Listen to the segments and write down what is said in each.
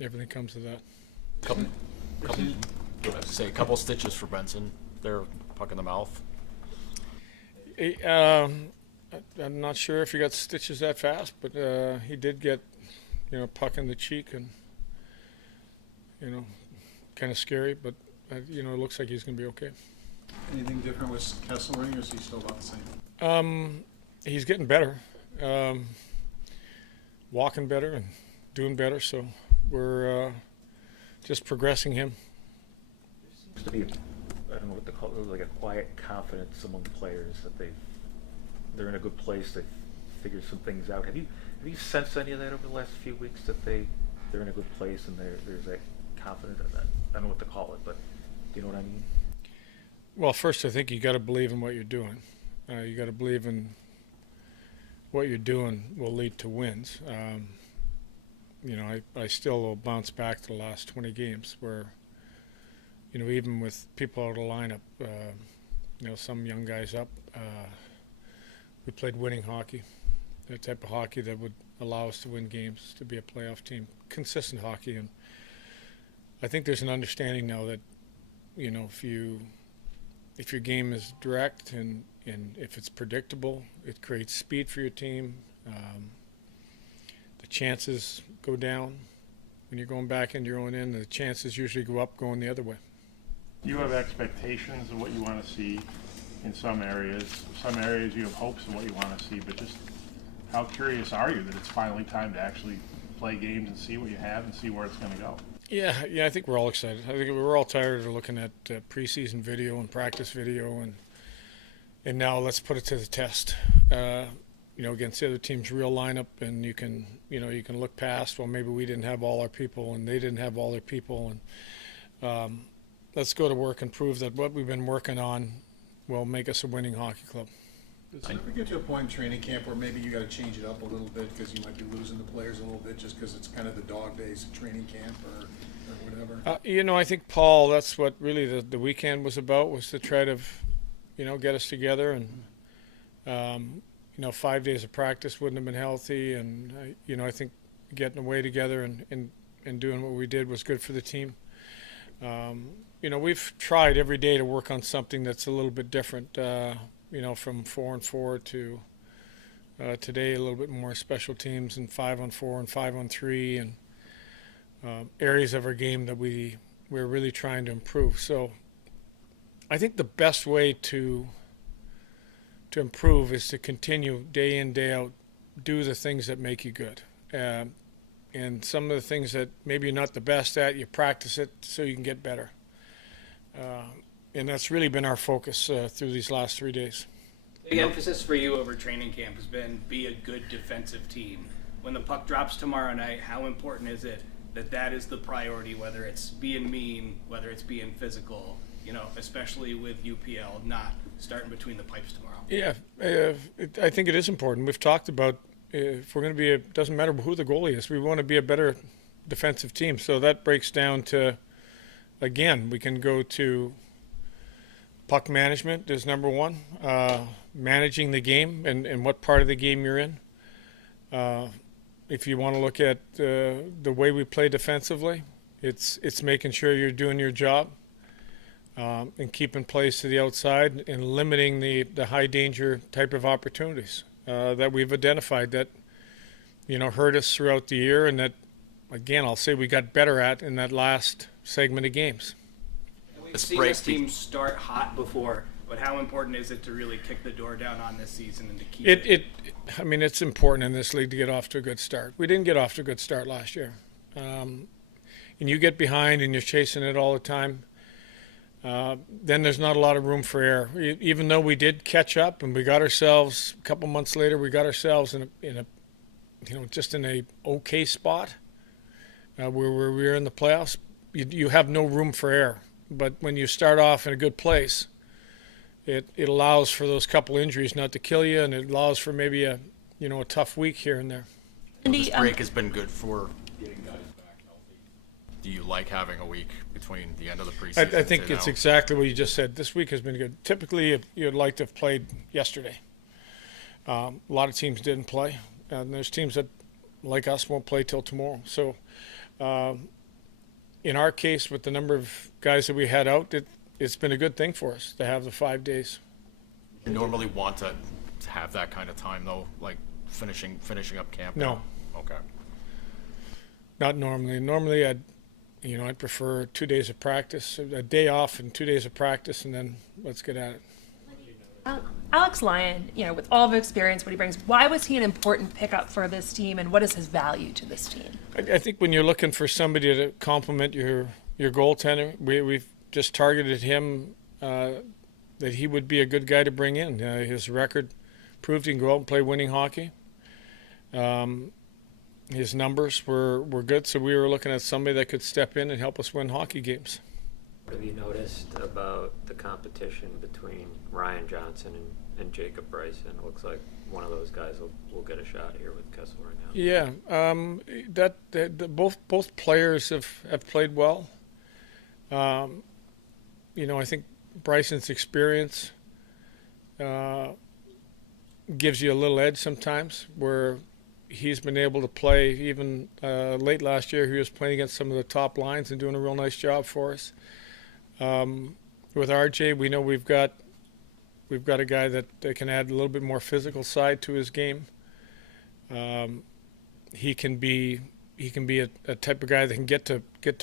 everything comes to that. Couple, a couple stitches for Benson. They're puck in the mouth. I'm not sure if he got stitches that fast, but he did get, puck in the cheek and, kind of scary. But it looks like he's going to be okay. Anything different with Kesselring, or is he still about the same? He's getting better, walking better and doing better. So we're just progressing him. Seems to be, I don't know what to call it, like a quiet confidence among the players that they're in a good place. They've figured some things out. Have you sensed any of that over the last few weeks, that they're in a good place and there's that confidence? I don't know what to call it, but do you know what I mean? Well, first, I think you got to believe in what you're doing. You got to believe in what you're doing will lead to wins. I still will bounce back to the last 20 games where, even with people out of the lineup, some young guys up, we played winning hockey, the type of hockey that would allow us to win games, to be a playoff team, consistent hockey. And I think there's an understanding now that, if your game is direct and if it's predictable, it creates speed for your team. The chances go down when you're going back into your own end. The chances usually go up going the other way. You have expectations of what you want to see in some areas. Some areas you have hopes of what you want to see, but just how curious are you that it's finally time to actually play games and see what you have and see where it's going to go? Yeah, I think we're all excited. I think we're all tired of looking at preseason video and practice video, and now let's put it to the test. Against the other team's real lineup, and you can look past. Well, maybe we didn't have all our people, and they didn't have all their people, and let's go to work and prove that what we've been working on will make us a winning hockey club. Does it ever get to a point in training camp where maybe you got to change it up a little bit because you might be losing the players a little bit just because it's kind of the dog days of training camp or whatever? I think, Paul, that's what really the weekend was about, was to try to, get us together. And, 5 days of practice wouldn't have been healthy. And, I think getting away together and doing what we did was good for the team. We've tried every day to work on something that's a little bit different, from 4-on-4 to today a little bit more special teams and 5-on-4 and 5-on-3 and areas of our game that we're really trying to improve. So I think the best way to improve is to continue day in, day out, do the things that make you good. And some of the things that maybe you're not the best at, you practice it so you can get better. And that's really been our focus through these last 3 days. Big emphasis for you over training camp has been be a good defensive team. When the puck drops tomorrow night, how important is it that is the priority, whether it's being mean, whether it's being physical, especially with UPL not starting between the pipes tomorrow? Yeah, I think it is important. We've talked about if we're going to be doesn't matter who the goalie is, we want to be a better defensive team. So that breaks down to, again, we can go to puck management is number one, managing the game and what part of the game you're in. If you want to look at the way we play defensively, it's making sure you're doing your job and keeping plays to the outside and limiting the high danger type of opportunities that we've identified that hurt us throughout the year, and that, again, I'll say we got better at in that last segment of games. We've seen this team start hot before, but how important is it to really kick the door down on this season and to keep it? It's important in this league to get off to a good start. We didn't get off to a good start last year. And you get behind and you're chasing it all the time, then there's not a lot of room for error. Even though we did catch up and we got ourselves, a couple months later, we got ourselves in a just in a okay spot where we were in the playoffs, you have no room for error. But when you start off in a good place, it allows for those couple injuries not to kill you, and it allows for maybe a tough week here and there. This break has been good for getting guys back healthy. Do you like having a week between the end of the preseason? I think it's exactly what you just said. This week has been good. Typically, you'd like to have played yesterday. A lot of teams didn't play, and there's teams that, like us, won't play till tomorrow. So In our case, with the number of guys that we had out, it's been a good thing for us to have the 5 days. You normally want to have that kind of time though, like finishing up camp? No. Okay. Not normally. Normally, I'd prefer 2 days of practice, a day off and 2 days of practice, and then let's get at it. Alex Lyon, with all the experience, what he brings, why was he an important pickup for this team, and what is his value to this team? I think when you're looking for somebody to complement your goaltender, we've just targeted him, that he would be a good guy to bring in. His record proved he can go out and play winning hockey. His numbers were good, so we were looking at somebody that could step in and help us win hockey games. What have you noticed about the competition between Ryan Johnson and Jacob Bryson? It looks like one of those guys will get a shot here with Kessel right now. Yeah, both players have played well. I think Bryson's experience gives you a little edge sometimes, where he's been able to play. Even late last year, he was playing against some of the top lines and doing a real nice job for us. With RJ, we know we've got a guy that can add a little bit more physical side to his game. He can be a type of guy that can get to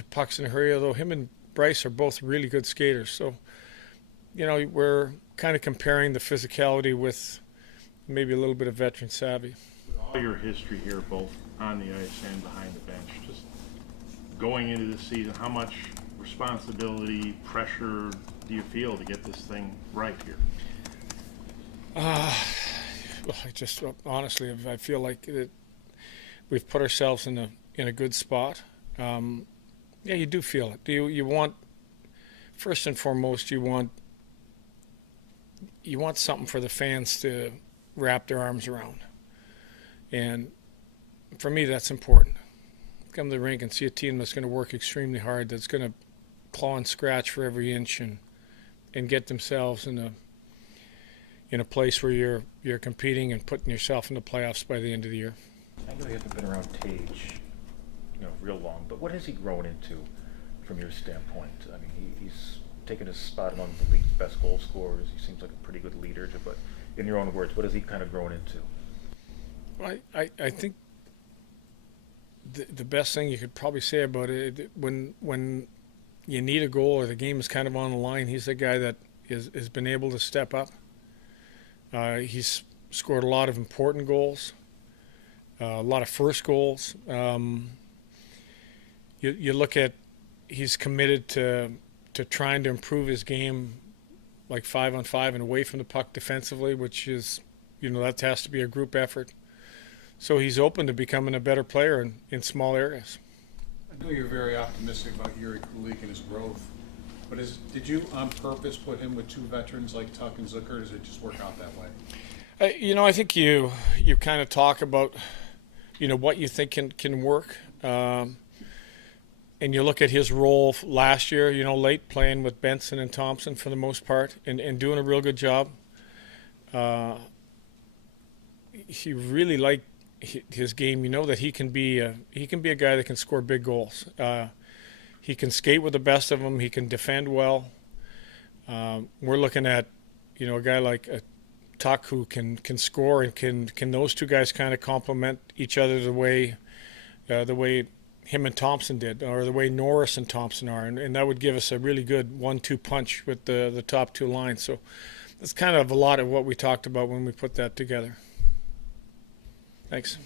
pucks in a hurry. Although him and Bryce are both really good skaters, so we're kind of comparing the physicality with maybe a little bit of veteran savvy. All your history here, both on the ice and behind the bench, just going into the season, how much responsibility, pressure do you feel to get this thing right here? Well, honestly, I feel like we've put ourselves in a good spot. Yeah, you do feel it. You want, first and foremost, you want something for the fans to wrap their arms around. And for me, that's important. Come to the rink and see a team that's going to work extremely hard, that's going to claw and scratch for every inch and get themselves in a place where you're competing and putting yourself in the playoffs by the end of the year. I know you haven't been around Tage, real long, but what has he grown into from your standpoint? I mean, he's taken his spot among the league's best goal scorers. He seems like a pretty good leader, but in your own words, what has he kind of grown into? I think the best thing you could probably say about it, when you need a goal or the game is kind of on the line, he's the guy that has been able to step up. He's scored a lot of important goals, a lot of first goals. You look at, he's committed to trying to improve his game, like 5-on-5 and away from the puck defensively, which is, that has to be a group effort. So he's open to becoming a better player in small areas. I know you're very optimistic about Yuri Kulik and his growth, but did you on purpose put him with two veterans like Tuck and Zucker, or does it just work out that way? I think you kind of talk about, what you think can work. And you look at his role last year, late playing with Benson and Thompson for the most part and doing a real good job. He really liked his game. That he can be a guy that can score big goals. He can skate with the best of them. He can defend well. We're looking at, a guy like Tuck who can score, and can those two guys kind of complement each other the way him and Thompson did, or the way Norris and Thompson are, and that would give us a really good 1-2 punch with the top two lines. So that's kind of a lot of what we talked about when we put that together. Thanks.